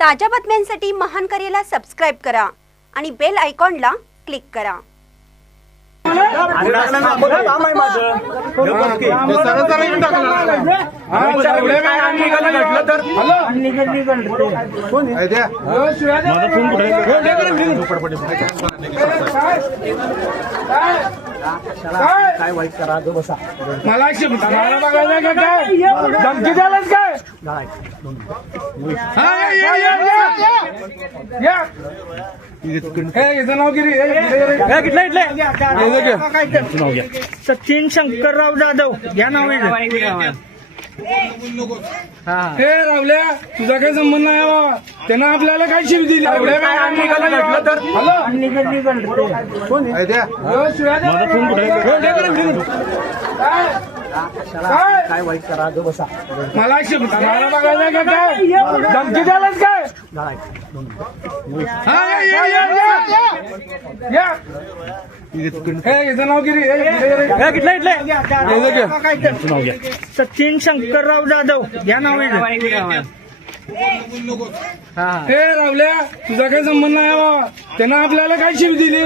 ताज्या बातम्यांसाठी महान करेला सबस्क्राइब करा आणि बेल आयकॉनला क्लिक करा। काय वाईट करा बसा मला बघायला काय धमकी द्यायलाच काय सचिन शंकरराव जाधव या नाव हे रावल्या तुझा काही संबंध नाही बाबा त्यानं आपल्याला काय शिवी दिली काय वाईट करा बसा मला बघायला काय धमकी द्यायलाच काय सचिन शंकरराव जाधव या नाव हे रावल्या तुझा काही संबंध नाही बाबा त्यानं आपल्याला काय शिवी दिली